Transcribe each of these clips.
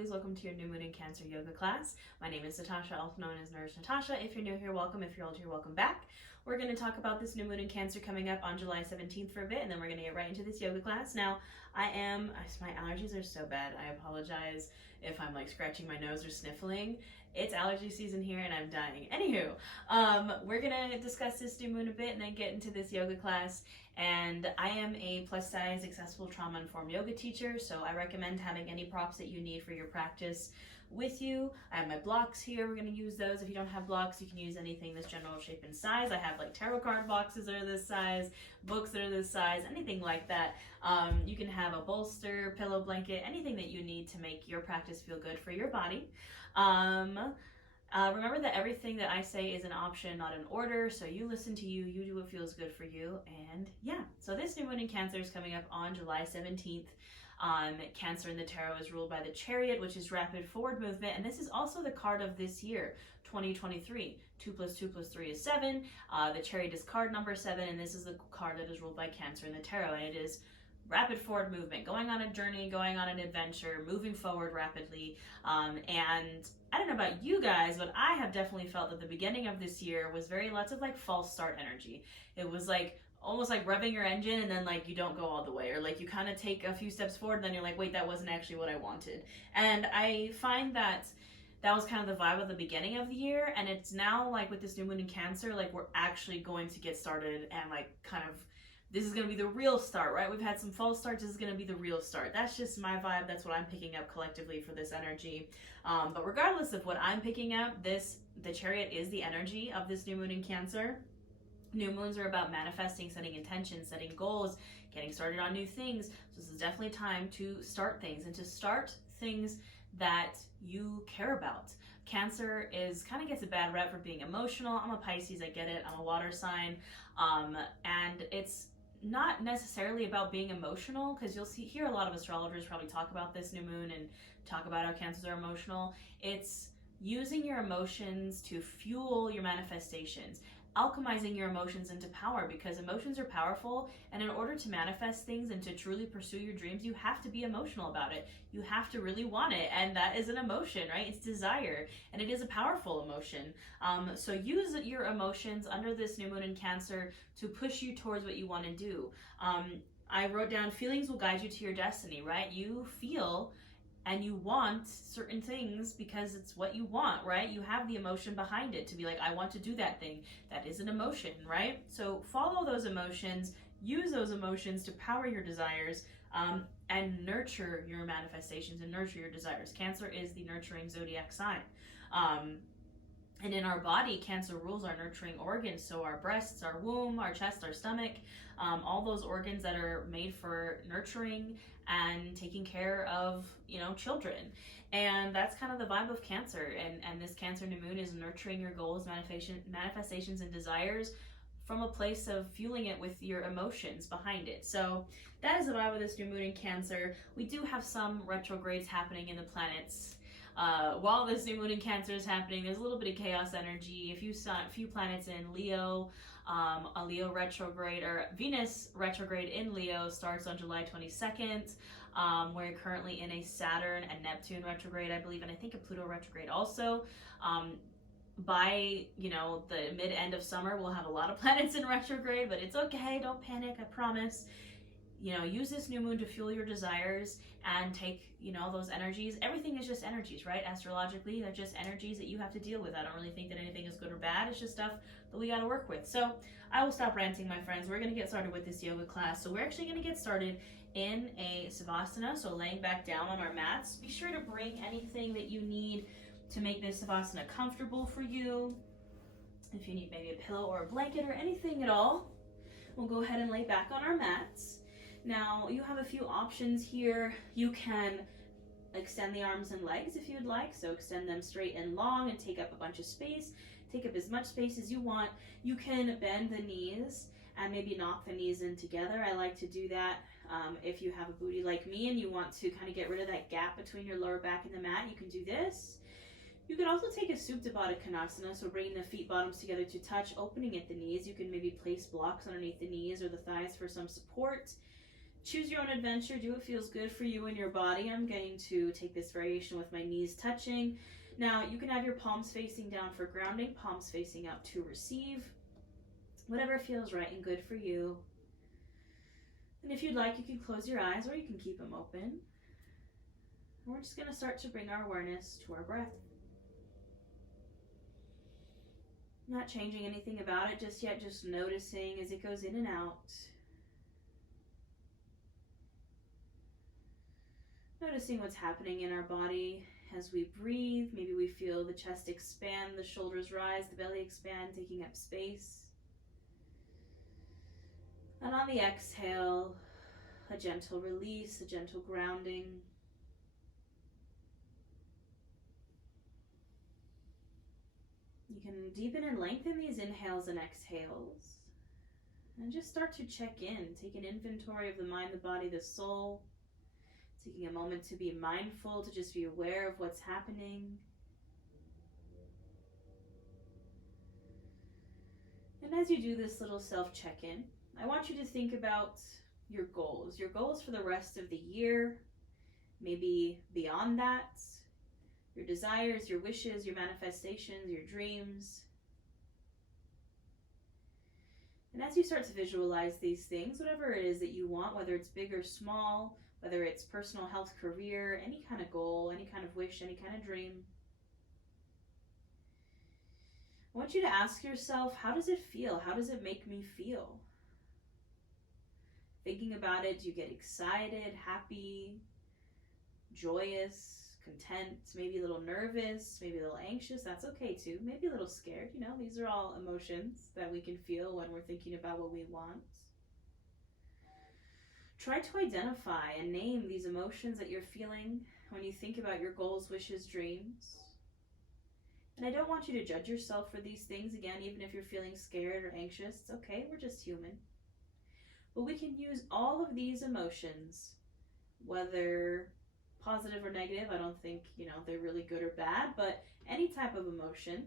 lovelies, welcome to your New Moon in Cancer yoga class. My name is Natasha, also known as Nourish Natasha. If you're new here, welcome. If you're old here, welcome back. We're going to talk about this New Moon in Cancer coming up on July 17th for a bit, and then we're going to get right into this yoga class. Now, my allergies are so bad. I apologize if I'm like scratching my nose or sniffling. It's allergy season here and I'm dying. Anywho, we're going to discuss this new moon a bit and then get into this yoga class. And I am a plus size, accessible, trauma-informed yoga teacher, so I recommend having any props that you need for your practice with you. I have my blocks here. We're going to use those. If you don't have blocks, you can use anything this general shape and size. I have like tarot card boxes that are this size, books that are this size, anything like that. You can have a bolster, pillow, blanket, anything that you need to make your practice feel good for your body. Remember that everything that I say is an option, not an order, so you listen to you do what feels good for you, and yeah. So this new moon in Cancer is coming up on July 17th. Cancer in the tarot is ruled by the Chariot, which is rapid forward movement, and this is also the card of this year, 2023. 2 + 2 + 3 is 7. The Chariot is card number 7, and this is the card that is ruled by Cancer in the tarot, and it is rapid forward movement, going on a journey, going on an adventure, moving forward rapidly. And I don't know about you guys, but I have definitely felt that the beginning of this year was lots of like false start energy. It was like almost like revving your engine and then like you don't go all the way, or like you kind of take a few steps forward and then you're like, wait, that wasn't actually what I wanted. And I find that was kind of the vibe of the beginning of the year, and it's now like with this new moon in Cancer, like we're actually going to get started and like kind of this is going to be the real start, right? We've had some false starts. This is going to be the real start. That's just my vibe. That's what I'm picking up collectively for this energy. But regardless of what I'm picking up, the Chariot is the energy of this new moon in Cancer. New moons are about manifesting, setting intentions, setting goals, getting started on new things. So this is definitely time to start things and to start things that you care about. Cancer kind of gets a bad rep for being emotional. I'm a Pisces, I get it. I'm a water sign. And it's not necessarily about being emotional, because you'll hear a lot of astrologers probably talk about this new moon and talk about how cancers are emotional. It's using your emotions to fuel your manifestations, alchemizing your emotions into power, because emotions are powerful, and in order to manifest things and to truly pursue your dreams, you have to be emotional about it. You have to really want it, and that is an emotion, right? It's desire, and it is a powerful emotion. So use your emotions under this new moon in Cancer to push you towards what you want to do. I wrote down feelings will guide you to your destiny, right? You feel and you want certain things because it's what you want, right? You have the emotion behind it to be like, I want to do that thing. That is an emotion, right? So follow those emotions, use those emotions to power your desires, and nurture your manifestations and nurture your desires. Cancer is the nurturing zodiac sign. And in our body, Cancer rules our nurturing organs. So our breasts, our womb, our chest, our stomach, all those organs that are made for nurturing and taking care of, children. And that's kind of the vibe of Cancer. And this Cancer new moon is nurturing your goals, manifestations, and desires from a place of fueling it with your emotions behind it. So that is the vibe of this new moon in Cancer. We do have some retrogrades happening in the planets. While this new moon in Cancer is happening, there's a little bit of chaos energy. A few planets in Leo, a Leo retrograde, or Venus retrograde in Leo starts on July 22nd. We're currently in a Saturn and Neptune retrograde, I believe, and I think a Pluto retrograde also. By the mid-end of summer, we'll have a lot of planets in retrograde, but it's okay. Don't panic, I promise. Use this new moon to fuel your desires and take, those energies. Everything is just energies, right? Astrologically, they're just energies that you have to deal with. I don't really think that anything is good or bad. It's just stuff that we got to work with. So I will stop ranting, my friends. We're going to get started with this yoga class. So we're actually going to get started in a Savasana, so laying back down on our mats. Be sure to bring anything that you need to make this Savasana comfortable for you. If you need maybe a pillow or a blanket or anything at all, we'll go ahead and lay back on our mats. Now, you have a few options here. You can extend the arms and legs if you'd like, so extend them straight and long and take up a bunch of space. Take up as much space as you want. You can bend the knees and maybe knock the knees in together. I like to do that. If you have a booty like me and you want to kind of get rid of that gap between your lower back and the mat, you can do this. You can also take a Supta Baddha Konasana, so bringing the feet bottoms together to touch, opening at the knees. You can maybe place blocks underneath the knees or the thighs for some support. Choose your own adventure. Do what feels good for you and your body. I'm going to take this variation with my knees touching. Now, you can have your palms facing down for grounding, palms facing out to receive. Whatever feels right and good for you. And if you'd like, you can close your eyes or you can keep them open. And we're just going to start to bring our awareness to our breath. Not changing anything about it just yet, just noticing as it goes in and out. Noticing what's happening in our body as we breathe. Maybe we feel the chest expand, the shoulders rise, the belly expand, taking up space. And on the exhale, a gentle release, a gentle grounding. You can deepen and lengthen these inhales and exhales. And just start to check in, take an inventory of the mind, the body, the soul. Taking a moment to be mindful, to just be aware of what's happening. And as you do this little self-check-in, I want you to think about your goals for the rest of the year, maybe beyond that, your desires, your wishes, your manifestations, your dreams. And as you start to visualize these things, whatever it is that you want, whether it's big or small, whether it's personal health, career, any kind of goal, any kind of wish, any kind of dream, I want you to ask yourself, how does it feel? How does it make me feel? Thinking about it, do you get excited, happy, joyous, content, maybe a little nervous, maybe a little anxious? That's okay too. Maybe a little scared. You know, these are all emotions that we can feel when we're thinking about what we want. Try to identify and name these emotions that you're feeling when you think about your goals, wishes, dreams. And I don't want you to judge yourself for these things. Again, even if you're feeling scared or anxious, it's okay. We're just human. But we can use all of these emotions, whether positive or negative. I don't think, they're really good or bad, but any type of emotion,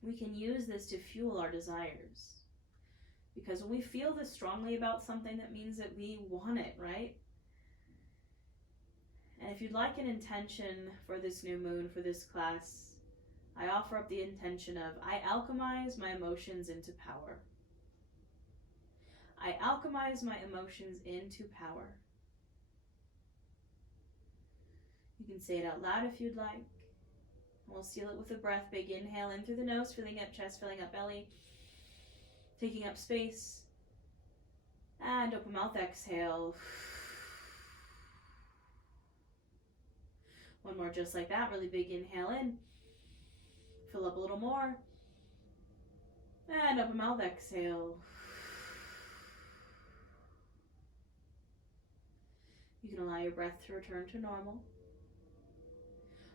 we can use this to fuel our desires. Because when we feel this strongly about something, that means that we want it, right? And if you'd like an intention for this new moon, for this class, I offer up the intention of, I alchemize my emotions into power. I alchemize my emotions into power. You can say it out loud if you'd like. We'll seal it with a breath. Big inhale in through the nose, filling up chest, filling up belly. Taking up space. And open mouth, exhale. One more just like that. Really big inhale in. Fill up a little more. And open mouth, exhale. You can allow your breath to return to normal.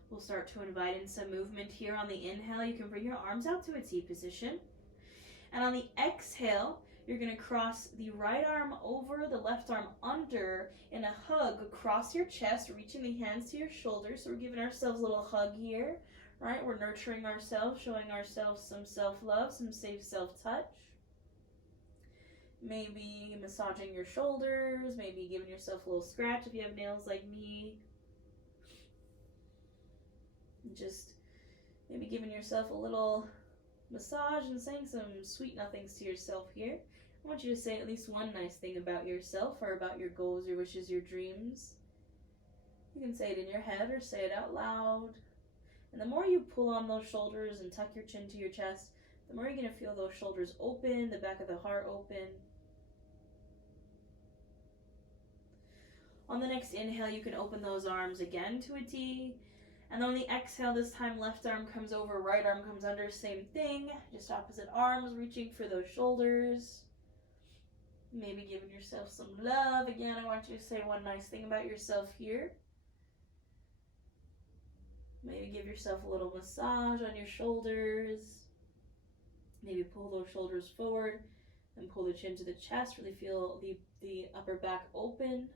We'll start to invite in some movement here. On the inhale, you can bring your arms out to a T position. And on the exhale, you're going to cross the right arm over, the left arm under in a hug across your chest, reaching the hands to your shoulders. So we're giving ourselves a little hug here, right? We're nurturing ourselves, showing ourselves some self-love, some safe self-touch. Maybe massaging your shoulders, maybe giving yourself a little scratch if you have nails like me. Just maybe giving yourself a little massage and saying some sweet nothings to yourself here. I want you to say at least one nice thing about yourself or about your goals, your wishes, your dreams. You can say it in your head or say it out loud. And the more you pull on those shoulders and tuck your chin to your chest, the more you're going to feel those shoulders open, the back of the heart open. On the next inhale, you can open those arms again to a T. And then on the exhale, this time left arm comes over, right arm comes under, same thing. Just opposite arms, reaching for those shoulders. Maybe giving yourself some love. Again, I want you to say one nice thing about yourself here. Maybe give yourself a little massage on your shoulders. Maybe pull those shoulders forward and pull the chin to the chest. Really feel the upper back open.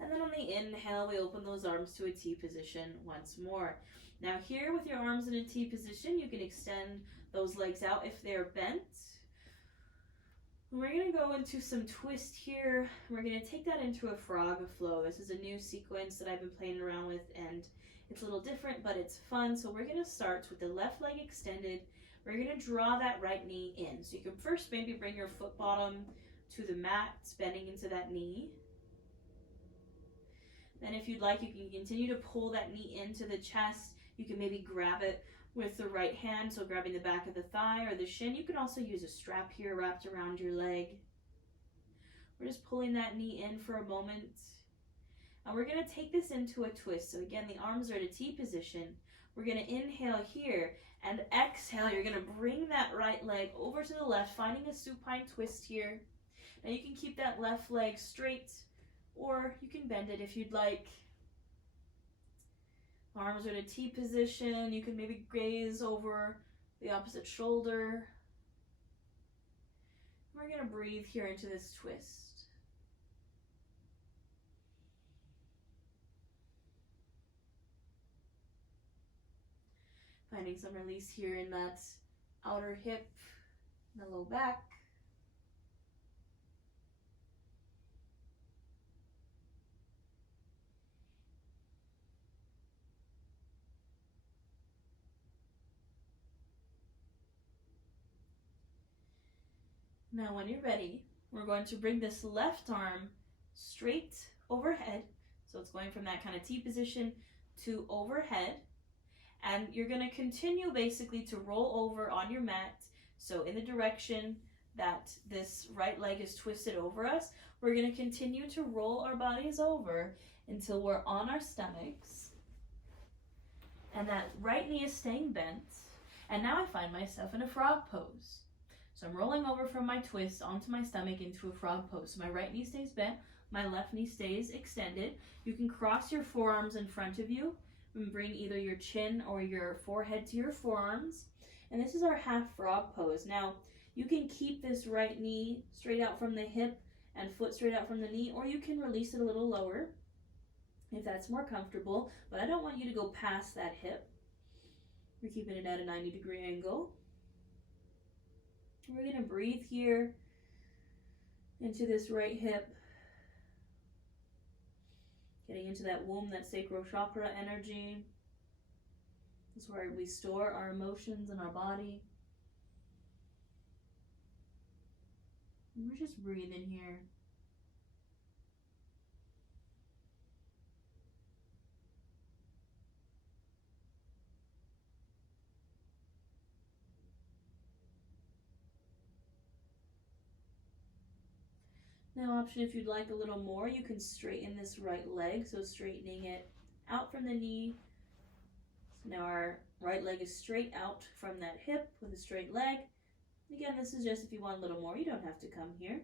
And then on the inhale, we open those arms to a T position once more. Now here with your arms in a T position, you can extend those legs out if they're bent. We're going to go into some twist here. We're going to take that into a frog flow. This is a new sequence that I've been playing around with, and it's a little different, but it's fun. So we're going to start with the left leg extended. We're going to draw that right knee in. So you can first maybe bring your foot bottom to the mat, bending into that knee. Then if you'd like, you can continue to pull that knee into the chest. You can maybe grab it with the right hand, so grabbing the back of the thigh or the shin. You can also use a strap here wrapped around your leg. We're just pulling that knee in for a moment. And we're going to take this into a twist. So again, the arms are at a T position. We're going to inhale here and exhale. You're going to bring that right leg over to the left, finding a supine twist here. Now you can keep that left leg straight, or you can bend it if you'd like. Arms are in a T position. You can maybe gaze over the opposite shoulder. We're going to breathe here into this twist. Finding some release here in that outer hip, the low back. Now when you're ready, we're going to bring this left arm straight overhead. So it's going from that kind of T position to overhead. And you're going to continue basically to roll over on your mat. So in the direction that this right leg is twisted over us, we're going to continue to roll our bodies over until we're on our stomachs. And that right knee is staying bent. And now I find myself in a frog pose. So I'm rolling over from my twist onto my stomach into a frog pose. So my right knee stays bent, my left knee stays extended. You can cross your forearms in front of you and bring either your chin or your forehead to your forearms. And this is our half frog pose. Now, you can keep this right knee straight out from the hip and foot straight out from the knee, or you can release it a little lower if that's more comfortable. But I don't want you to go past that hip. We're keeping it at a 90-degree angle. We're going to breathe here into this right hip, getting into that womb, that sacral chakra energy. This is where we store our emotions in our body. And we're just breathing here. Now option, if you'd like a little more, you can straighten this right leg. So straightening it out from the knee. So now our right leg is straight out from that hip with a straight leg. Again, this is just if you want a little more. You don't have to come here.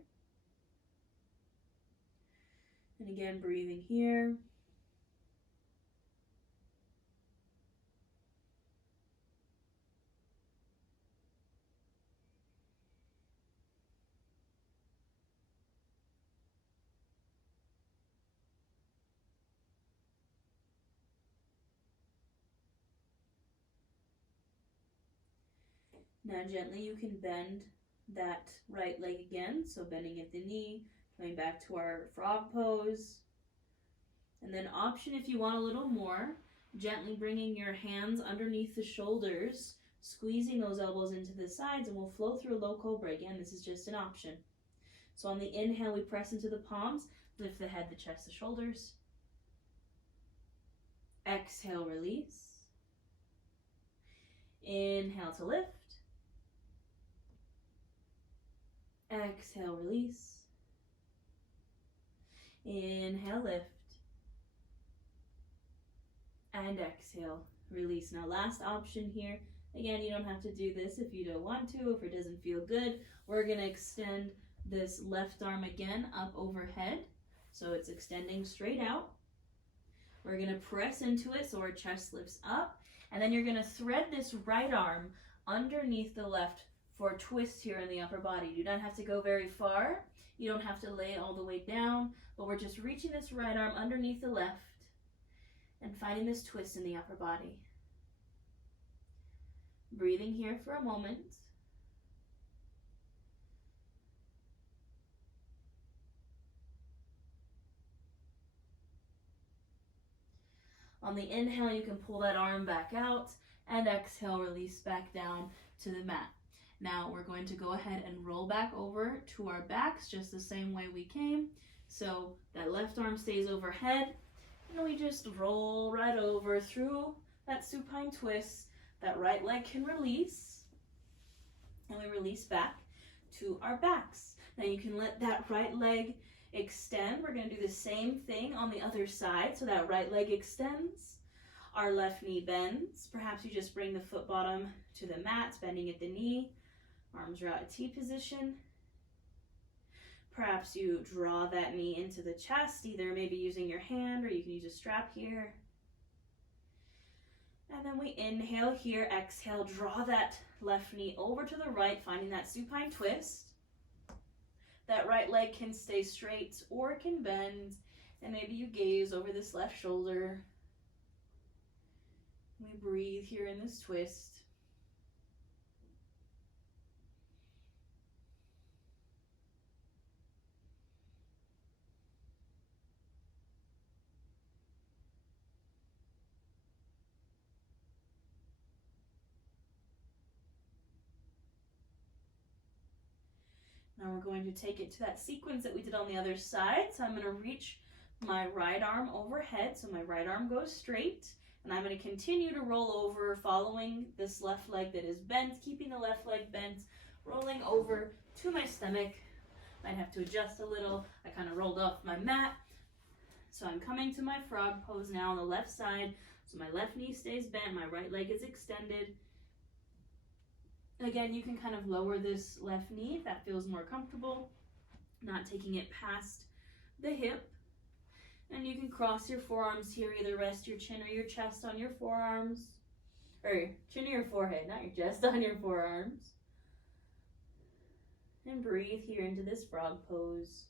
And again, breathing here. Now gently you can bend that right leg again, so bending at the knee, coming back to our frog pose. And then option, if you want a little more, gently bringing your hands underneath the shoulders, squeezing those elbows into the sides, and we'll flow through a low cobra. Again, this is just an option. So on the inhale, we press into the palms, lift the head, the chest, the shoulders. Exhale, release. Inhale to lift. Exhale, release. Inhale, lift. And exhale, release. Now last option here. Again, you don't have to do this if you don't want to, if it doesn't feel good. We're going to extend this left arm again up overhead. So it's extending straight out. We're going to press into it so our chest lifts up. And then you're going to thread this right arm underneath the left for a twist here in the upper body. You don't have to go very far. You don't have to lay all the way down, but we're just reaching this right arm underneath the left and finding this twist in the upper body. Breathing here for a moment. On the inhale, you can pull that arm back out, and exhale, release back down to the mat. Now we're going to go ahead and roll back over to our backs just the same way we came. So that left arm stays overhead, and we just roll right over through that supine twist. That right leg can release, and we release back to our backs. Now you can let that right leg extend. We're going to do the same thing on the other side. So that right leg extends, our left knee bends. Perhaps you just bring the foot bottom to the mat, bending at the knee. Arms are out at T position. Perhaps you draw that knee into the chest, either maybe using your hand or you can use a strap here. And then we inhale here, exhale, draw that left knee over to the right, finding that supine twist. That right leg can stay straight or it can bend, and maybe you gaze over this left shoulder. We breathe here in this twist. Now we're going to take it to that sequence that we did on the other side. So I'm going to reach my right arm overhead. So my right arm goes straight. And I'm going to continue to roll over, following this left leg that is bent, keeping the left leg bent, rolling over to my stomach. Might have to adjust a little. I kind of rolled off my mat. So I'm coming to my frog pose now on the left side. So my left knee stays bent, my right leg is extended. Again, you can kind of lower this left knee if that feels more comfortable, not taking it past the hip. And you can cross your forearms here, either rest your chin or your chest on your forearms, or chin or your forehead, not your chest, on your forearms. And breathe here into this frog pose.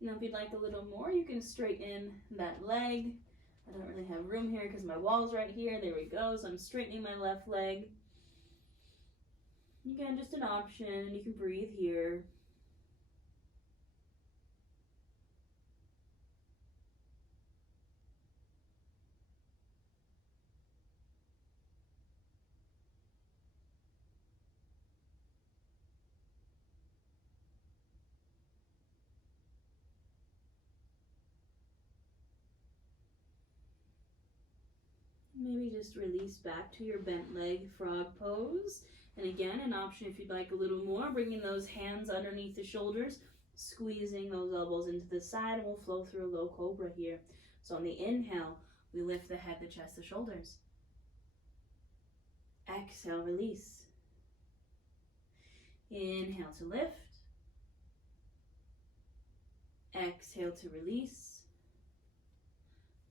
Now if you'd like a little more, you can straighten that leg. I don't really have room here because my wall's right here. There we go. So I'm straightening my left leg. Again, just an option. You can breathe here. Maybe just release back to your bent leg frog pose. And again, an option if you'd like a little more, bringing those hands underneath the shoulders, squeezing those elbows into the side, and we'll flow through a low cobra here. So on the inhale, we lift the head, the chest, the shoulders. Exhale, release. Inhale to lift. Exhale to release.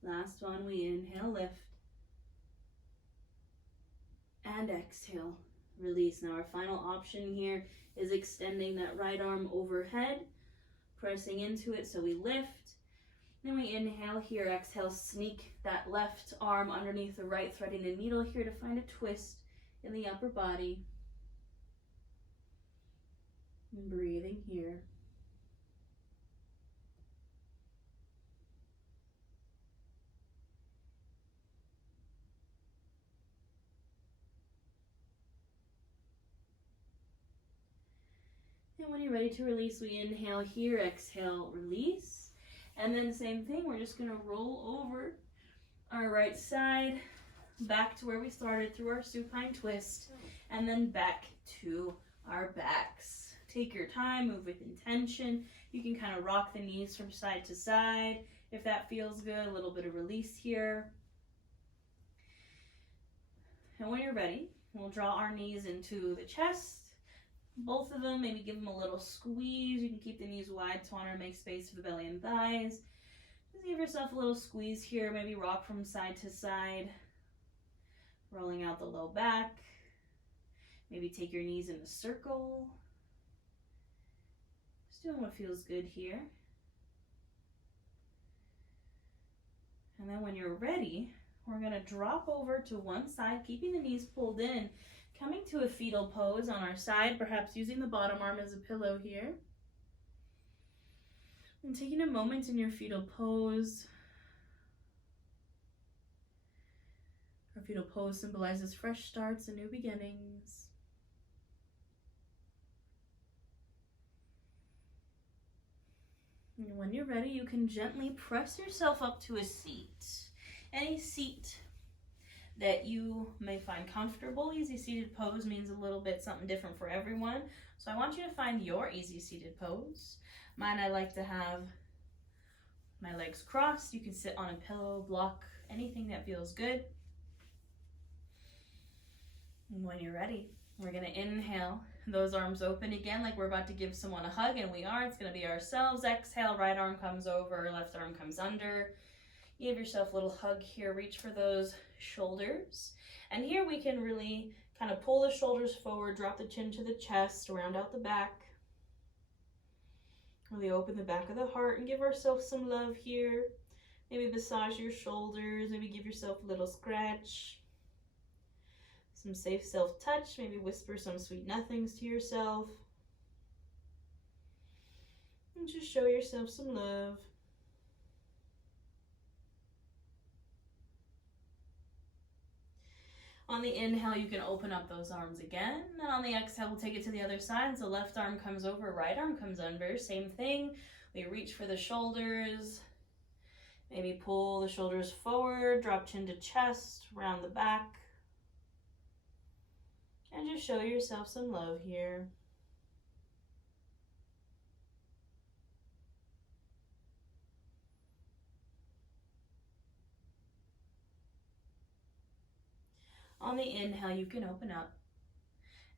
Last one, we inhale, lift. And exhale, release. Now our final option here is extending that right arm overhead, pressing into it so we lift. Then we inhale here, exhale, sneak that left arm underneath the right, threading the needle here to find a twist in the upper body. And breathing here. And when you're ready to release, we inhale here, exhale, release. And then same thing, we're just going to roll over our right side, back to where we started through our supine twist, and then back to our backs. Take your time, move with intention. You can kind of rock the knees from side to side if that feels good. A little bit of release here. And when you're ready, we'll draw our knees into the chest. Both of them, maybe give them a little squeeze. You can keep the knees wide to want to make space for the belly and thighs. Just give yourself a little squeeze here. Maybe rock from side to side, rolling out the low back. Maybe take your knees in a circle. Just doing what feels good here. And then when you're ready, we're gonna drop over to one side, keeping the knees pulled in, coming to a fetal pose on our side, perhaps using the bottom arm as a pillow here. And taking a moment in your fetal pose. Our fetal pose symbolizes fresh starts and new beginnings. And when you're ready, you can gently press yourself up to a seat. Any seat that you may find comfortable. Easy seated pose means a little bit something different for everyone. So I want you to find your easy seated pose. Mine, I like to have my legs crossed. You can sit on a pillow, block, anything that feels good. And when you're ready, we're gonna inhale, those arms open again like we're about to give someone a hug, and we are. It's gonna be ourselves. Exhale, right arm comes over, left arm comes under. Give yourself a little hug here, reach for those shoulders. And here we can really kind of pull the shoulders forward, drop the chin to the chest, round out the back. Really open the back of the heart and give ourselves some love here. Maybe massage your shoulders, maybe give yourself a little scratch. Some safe self-touch, maybe whisper some sweet nothings to yourself. And just show yourself some love. On the inhale, you can open up those arms again. And on the exhale, we'll take it to the other side. So left arm comes over, right arm comes under. Same thing. We reach for the shoulders. Maybe pull the shoulders forward, drop chin to chest, round the back. And just show yourself some love here. On the inhale, you can open up.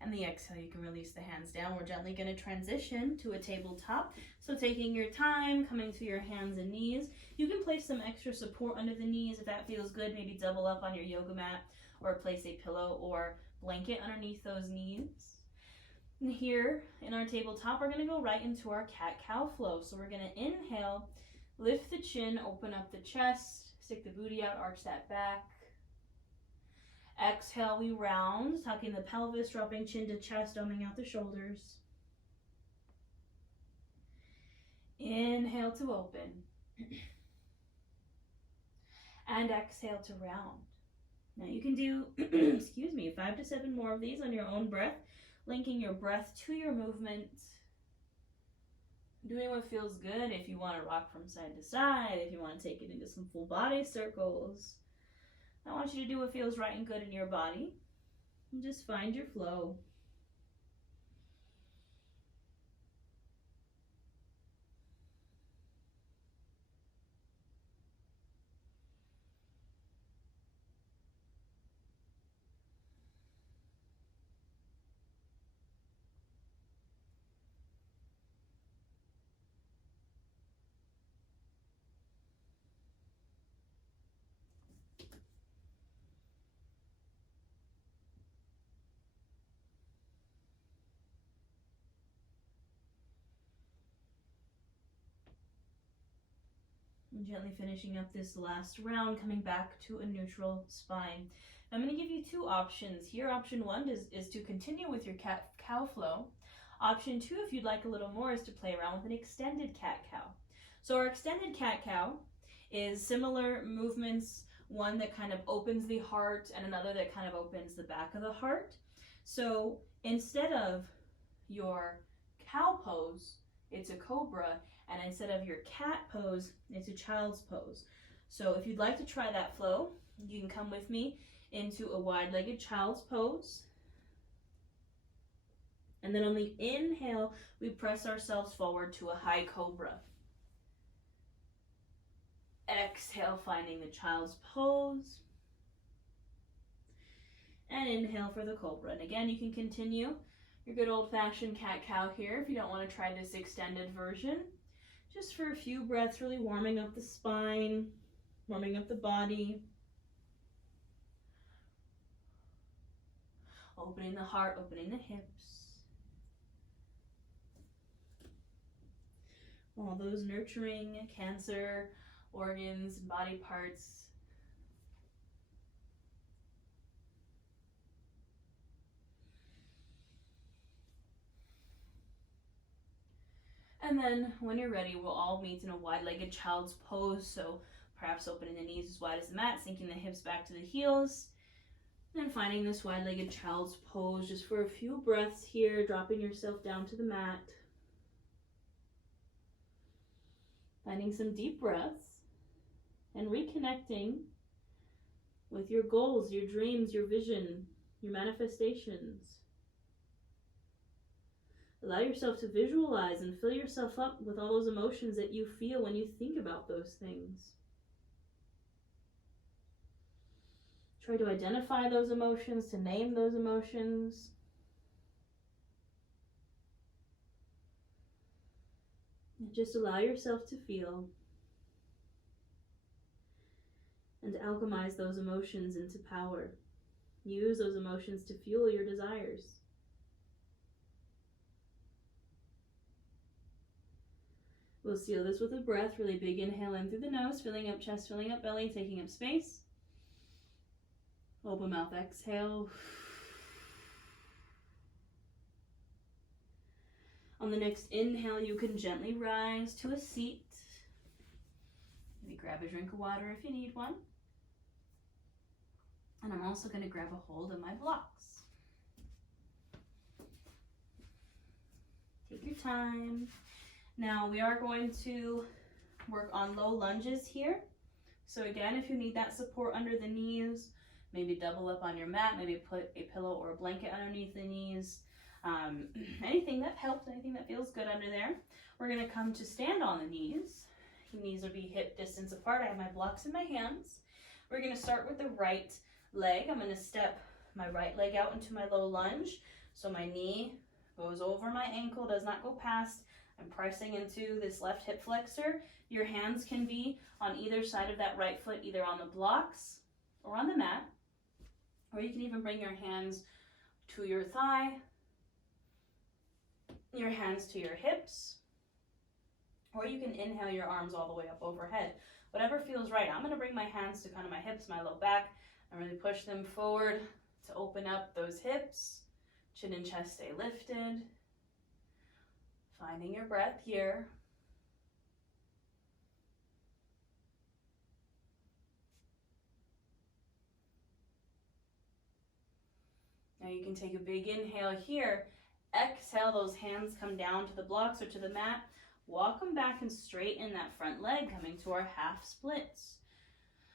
And the exhale, you can release the hands down. We're gently going to transition to a tabletop. So taking your time, coming to your hands and knees. You can place some extra support under the knees if that feels good. Maybe double up on your yoga mat or place a pillow or blanket underneath those knees. And here in our tabletop, we're going to go right into our cat-cow flow. So we're going to inhale, lift the chin, open up the chest, stick the booty out, arch that back. Exhale, we round, tucking the pelvis, dropping chin to chest, doming out the shoulders. Inhale to open. And exhale to round. Now you can do, 5 to 7 more of these on your own breath, linking your breath to your movement. Doing what feels good. If you want to rock from side to side, if you want to take it into some full body circles. I want you to do what feels right and good in your body. And just find your flow. And gently finishing up this last round, coming back to a neutral spine. I'm going to give you 2 options here. Option 1 is to continue with your cat-cow flow. Option 2, if you'd like a little more, is to play around with an extended cat-cow. So our extended cat-cow is similar movements, one that kind of opens the heart and another that kind of opens the back of the heart. So instead of your cow pose, it's a cobra, and instead of your cat pose, it's a child's pose. So if you'd like to try that flow, you can come with me into a wide-legged child's pose. And then on the inhale, we press ourselves forward to a high cobra. Exhale, finding the child's pose. And inhale for the cobra. And again, you can continue your good old-fashioned cat-cow here if you don't want to try this extended version. Just for a few breaths, really warming up the spine, warming up the body. Opening the heart, opening the hips. All those nurturing Cancer organs and body parts. And then when you're ready, we'll all meet in a wide-legged child's pose. So perhaps opening the knees as wide as the mat, sinking the hips back to the heels. And then finding this wide-legged child's pose just for a few breaths here, dropping yourself down to the mat. Finding some deep breaths and reconnecting with your goals, your dreams, your vision, your manifestations. Allow yourself to visualize and fill yourself up with all those emotions that you feel when you think about those things. Try to identify those emotions, to name those emotions. And just allow yourself to feel and alchemize those emotions into power. Use those emotions to fuel your desires. We'll seal this with a breath. Really big inhale in through the nose, filling up chest, filling up belly, taking up space. Open mouth, exhale. On the next inhale, you can gently rise to a seat. Maybe grab a drink of water if you need one. And I'm also going to grab a hold of my blocks. Take your time. Now we are going to work on low lunges here. So again, if you need that support under the knees, maybe double up on your mat, maybe put a pillow or a blanket underneath the knees. Anything that helps, anything that feels good under there. We're going to come to stand on the knees. Your knees will be hip distance apart. I have my blocks in my hands. We're going to start with the right leg. I'm going to step my right leg out into my low lunge. So my knee goes over my ankle, does not go past. I'm pressing into this left hip flexor. Your hands can be on either side of that right foot, either on the blocks or on the mat. Or you can even bring your hands to your thigh, your hands to your hips, or you can inhale your arms all the way up overhead. Whatever feels right. I'm going to bring my hands to kind of my hips, my low back, and really push them forward to open up those hips. Chin and chest stay lifted. Finding your breath here. Now you can take a big inhale here. Exhale, those hands come down to the blocks or to the mat. Walk them back and straighten that front leg, coming to our half splits.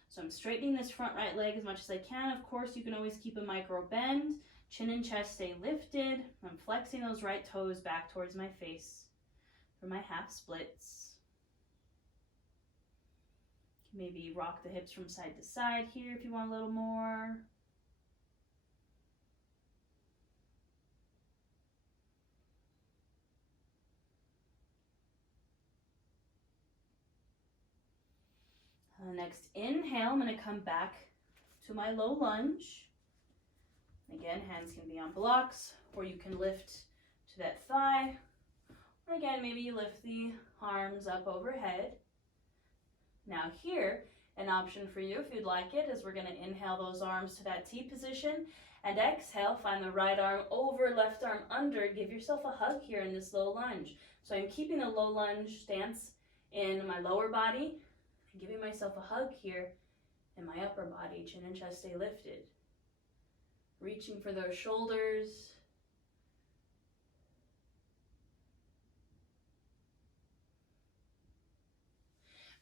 So I'm straightening this front right leg as much as I can. Of course, you can always keep a micro bend. Chin and chest stay lifted. I'm flexing those right toes back towards my face for my half splits. Maybe rock the hips from side to side here if you want a little more. Next inhale, I'm going to come back to my low lunge. Again, hands can be on blocks, or you can lift to that thigh. Or again, maybe you lift the arms up overhead. Now here, an option for you if you'd like it is we're going to inhale those arms to that T position and exhale, find the right arm over, left arm under. Give yourself a hug here in this low lunge. So I'm keeping the low lunge stance in my lower body. Giving myself a hug here in my upper body, chin and chest stay lifted. Reaching for those shoulders.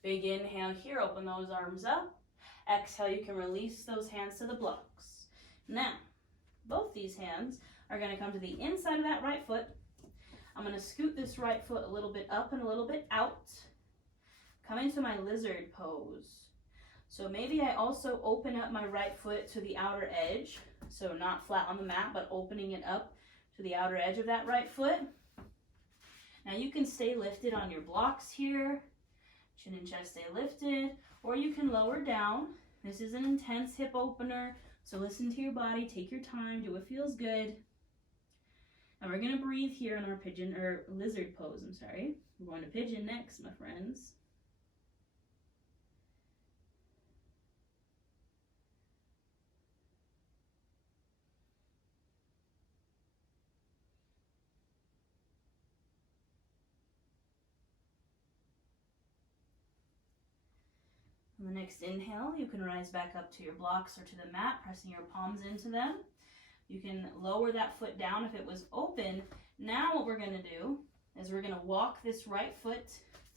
Big inhale here, open those arms up. Exhale, you can release those hands to the blocks. Now, both these hands are going to come to the inside of that right foot. I'm going to scoot this right foot a little bit up and a little bit out. Come into my lizard pose. So maybe I also open up my right foot to the outer edge. So not flat on the mat, but opening it up to the outer edge of that right foot. Now you can stay lifted on your blocks here. Chin and chest stay lifted. Or you can lower down. This is an intense hip opener. So listen to your body, take your time, do what feels good. And we're going to breathe here in our pigeon, or lizard pose, I'm sorry. We're going to pigeon next, my friends. On the next inhale, you can rise back up to your blocks or to the mat, pressing your palms into them. You can lower that foot down if it was open. Now what we're going to do is we're going to walk this right foot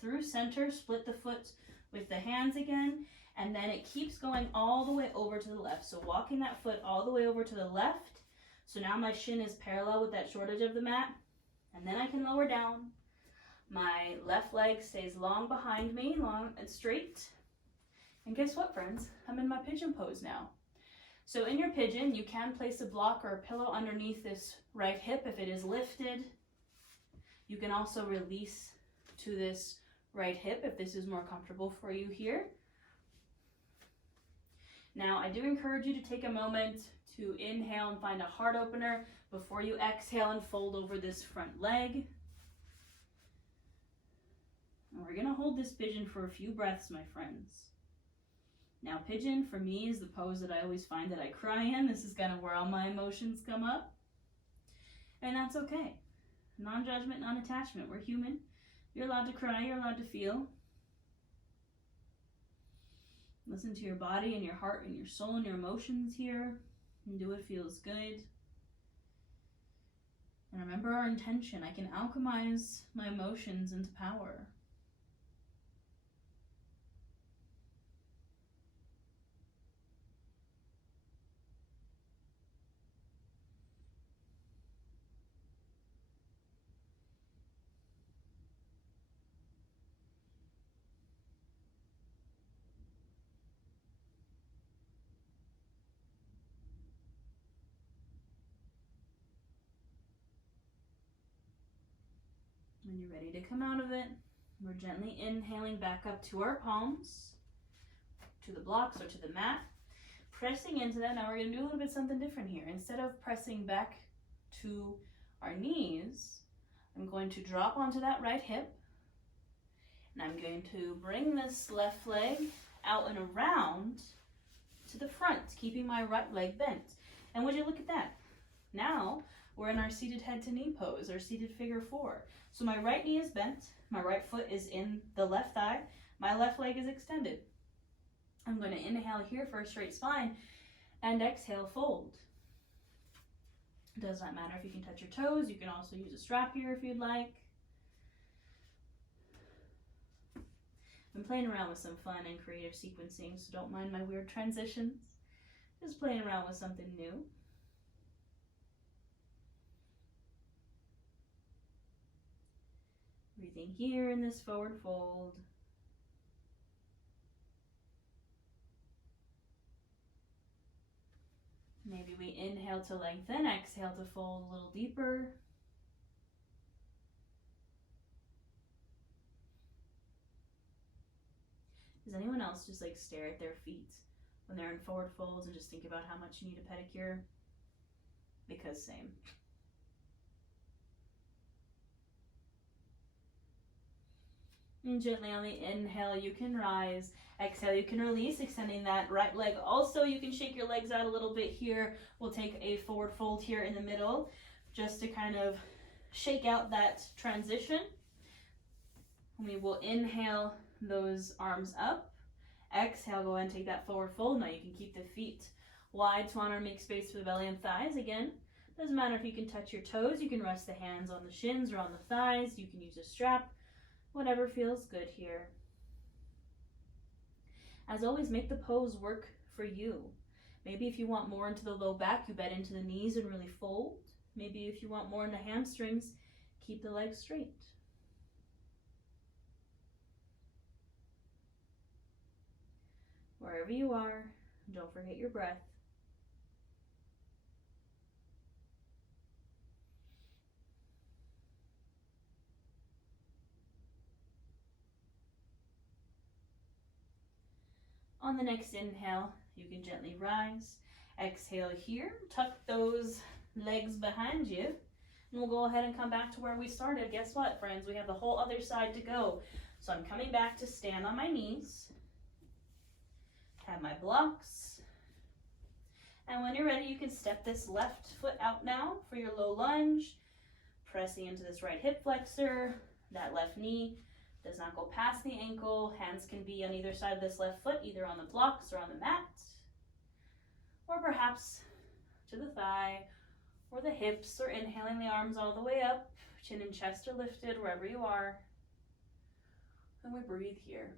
through center, split the foot with the hands again, and then it keeps going all the way over to the left. So walking that foot all the way over to the left. So now my shin is parallel with that short edge of the mat, and then I can lower down. My left leg stays long behind me, long and straight. And guess what, friends? I'm in my pigeon pose now. So in your pigeon, you can place a block or a pillow underneath this right hip if it is lifted. You can also release to this right hip if this is more comfortable for you here. Now, I do encourage you to take a moment to inhale and find a heart opener before you exhale and fold over this front leg. And we're going to hold this pigeon for a few breaths, my friends. Now, pigeon for me is the pose that I always find that I cry in. This is kind of where all my emotions come up. And that's okay. Non-judgment, non-attachment. We're human. You're allowed to cry. You're allowed to feel. Listen to your body and your heart and your soul and your emotions here. And do what feels good. And remember our intention. I can alchemize my emotions into power. When you're ready to come out of it, we're gently inhaling back up to our palms, to the blocks or to the mat, pressing into that. Now we're going to do a little bit something different here. Instead of pressing back to our knees, I'm going to drop onto that right hip, and I'm going to bring this left leg out and around to the front, keeping my right leg bent. And would you look at that? Now we're in our seated head to knee pose, or seated figure 4. So my right knee is bent, my right foot is in the left thigh, my left leg is extended. I'm going to inhale here for a straight spine and exhale, fold. It does not matter if you can touch your toes. You can also use a strap here if you'd like. I'm playing around with some fun and creative sequencing, so don't mind my weird transitions. Just playing around with something new. Breathing here in this forward fold. Maybe we inhale to lengthen, exhale to fold a little deeper. Does anyone else just like stare at their feet when they're in forward folds and just think about how much you need a pedicure? Because same. And gently on the inhale, you can rise. Exhale, you can release, extending that right leg. Also, you can shake your legs out a little bit here. We'll take a forward fold here in the middle just to kind of shake out that transition. We will inhale those arms up. Exhale, go ahead and take that forward fold. Now you can keep the feet wide to honor, make space for the belly and thighs. Again, doesn't matter if you can touch your toes. You can rest the hands on the shins or on the thighs. You can use a strap. Whatever feels good here. As always, make the pose work for you. Maybe if you want more into the low back, you bend into the knees and really fold. Maybe if you want more into hamstrings, keep the legs straight. Wherever you are, don't forget your breath. On the next inhale, you can gently rise. Exhale here, tuck those legs behind you, and we'll go ahead and come back to where we started. Guess what, friends? We have the whole other side to go. So I'm coming back to stand on my knees, have my blocks, and when you're ready, you can step this left foot out now for your low lunge, pressing into this right hip flexor. That left knee does not go past the ankle. Hands can be on either side of this left foot, either on the blocks or on the mat, or perhaps to the thigh or the hips, or inhaling the arms all the way up, chin and chest are lifted wherever you are. And we breathe here.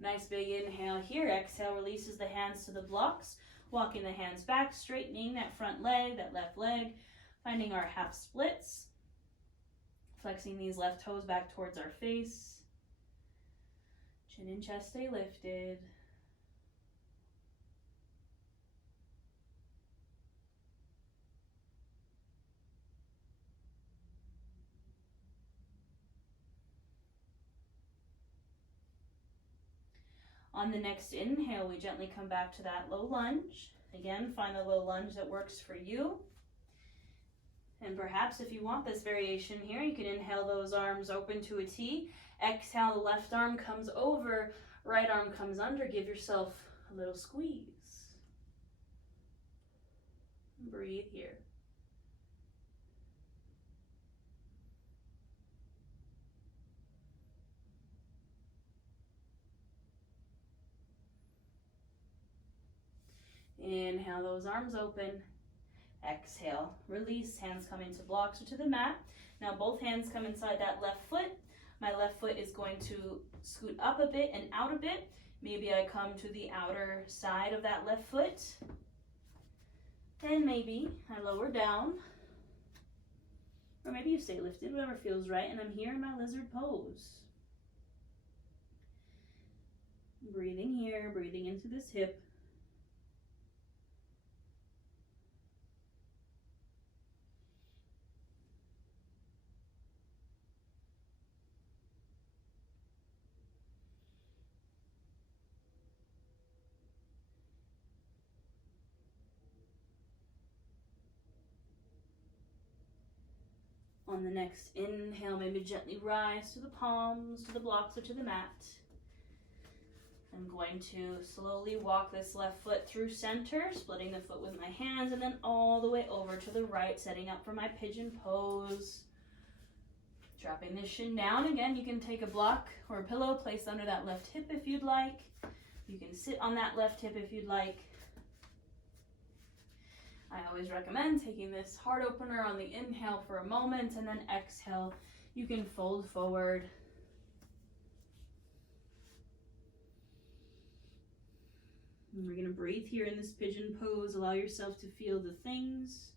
Nice big inhale here. Exhale, releases the hands to the blocks, walking the hands back, straightening that front leg, that left leg, finding our half splits, flexing these left toes back towards our face. Chin and chest stay lifted. On the next inhale, we gently come back to that low lunge. Again, find the low lunge that works for you. And perhaps if you want this variation here, you can inhale those arms open to a T. Exhale, the left arm comes over, right arm comes under. Give yourself a little squeeze. Breathe here. Inhale those arms open. Exhale, release, hands come into blocks or to the mat. Now both hands come inside that left foot. My left foot is going to scoot up a bit and out a bit. Maybe I come to the outer side of that left foot. Then maybe I lower down. Or maybe you stay lifted, whatever feels right, and I'm here in my lizard pose. Breathing here, breathing into this hip. On the next inhale, maybe gently rise to the palms, to the blocks, or to the mat. I'm going to slowly walk this left foot through center, splitting the foot with my hands, and then all the way over to the right, setting up for my pigeon pose. Dropping this shin down. Again, you can take a block or a pillow, place under that left hip if you'd like. You can sit on that left hip if you'd like. I always recommend taking this heart opener on the inhale for a moment, and then exhale, you can fold forward. And we're going to breathe here in this pigeon pose. Allow yourself to feel the things.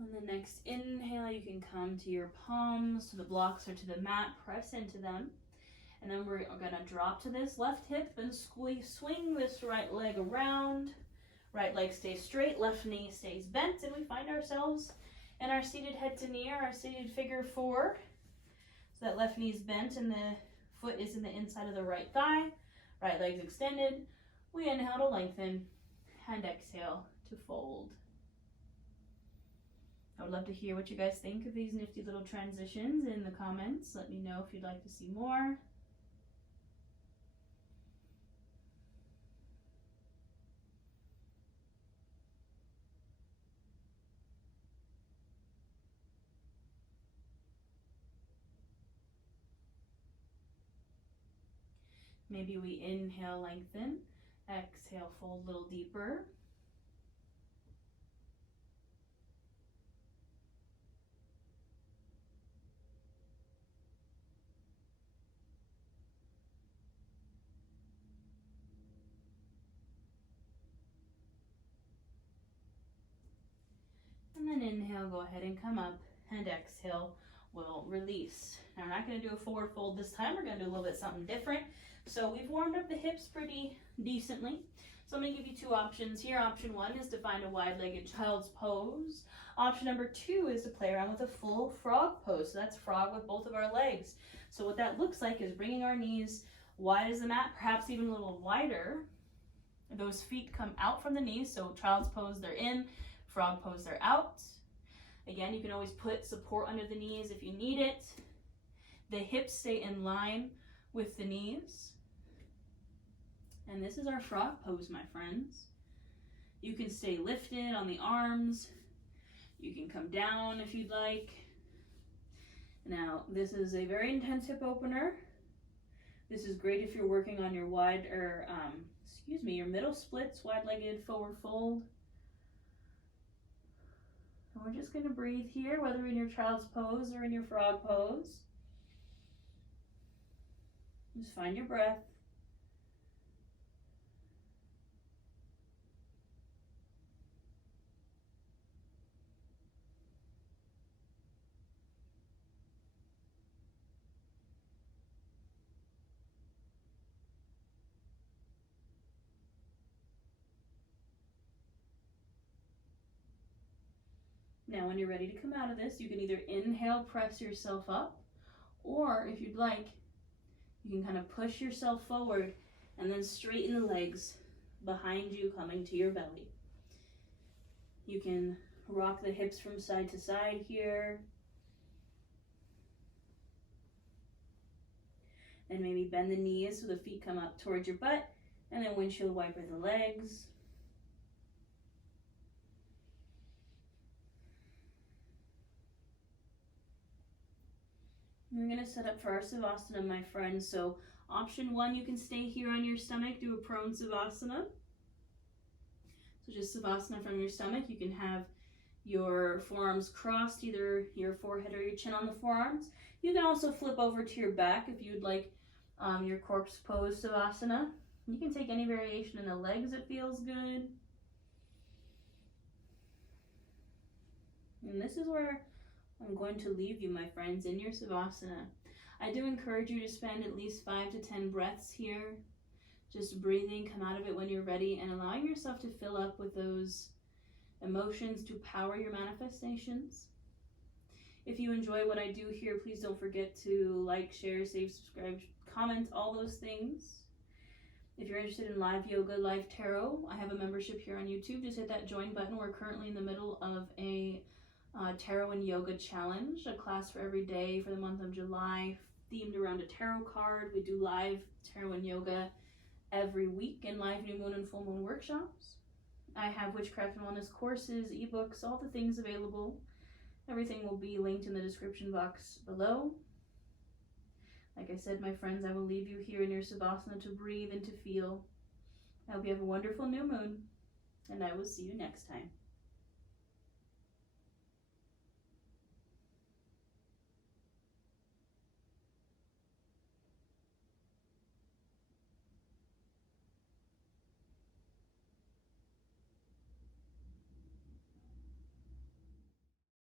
On the next inhale, you can come to your palms, to the blocks, or to the mat, press into them. And then we're gonna drop to this left hip and swing this right leg around. Right leg stays straight, left knee stays bent, and we find ourselves in our seated head to knee, our seated figure four. So that left knee is bent and the foot is in the inside of the right thigh. Right leg's extended. We inhale to lengthen and exhale to fold. I would love to hear what you guys think of these nifty little transitions in the comments. Let me know if you'd like to see more. Maybe we inhale, lengthen, Exhale, fold a little deeper. And then inhale, go ahead and come up, and exhale, we'll release. Now we're not going to do a forward fold this time. We're going to do a little bit something different. So we've warmed up the hips pretty decently. So I'm going to give you two options here. Option one is to find a wide-legged child's pose. Option number two is to play around with a full frog pose. So that's frog with both of our legs. So what that looks like is bringing our knees wide as the mat, perhaps even a little wider. Those feet come out from the knees. So child's pose, they're in. Frog pose, they're out. Again, you can always put support under the knees if you need it. The hips stay in line with the knees. And this is our frog pose, my friends. You can stay lifted on the arms. You can come down if you'd like. Now, this is a very intense hip opener. This is great if you're working on your your middle splits, wide-legged forward fold. And we're just going to breathe here, whether in your child's pose or in your frog pose. Just find your breath. Now, when you're ready to come out of this, you can either inhale, press yourself up, or if you'd like, you can kind of push yourself forward and then straighten the legs behind you, coming to your belly. You can rock the hips from side to side here. And maybe bend the knees so the feet come up towards your butt, and then windshield wiper the legs. We're going to set up for our Savasana, my friends. So option one, you can stay here on your stomach, do a prone Savasana. So just Savasana from your stomach. You can have your forearms crossed, either your forehead or your chin on the forearms. You can also flip over to your back if you'd like your corpse pose Savasana. You can take any variation in the legs that feels good. And this is where I'm going to leave you, my friends, in your Savasana. I do encourage you to spend at least 5 to 10 breaths here, just breathing, come out of it when you're ready, and allowing yourself to fill up with those emotions to power your manifestations. If you enjoy what I do here, please don't forget to like, share, save, subscribe, comment, all those things. If you're interested in live yoga, live tarot, I have a membership here on YouTube. Just hit that join button. We're currently in the middle of a tarot and yoga challenge, a class for every day for the month of July, themed around a tarot card. We do live tarot and yoga every week, and live new moon and full moon workshops. I have witchcraft and wellness courses, ebooks, all the things available. Everything will be linked in the description box below. Like I said, my friends, I will leave you here in your Savasana to breathe and to feel. I hope you have a wonderful new moon, and I will see you next time.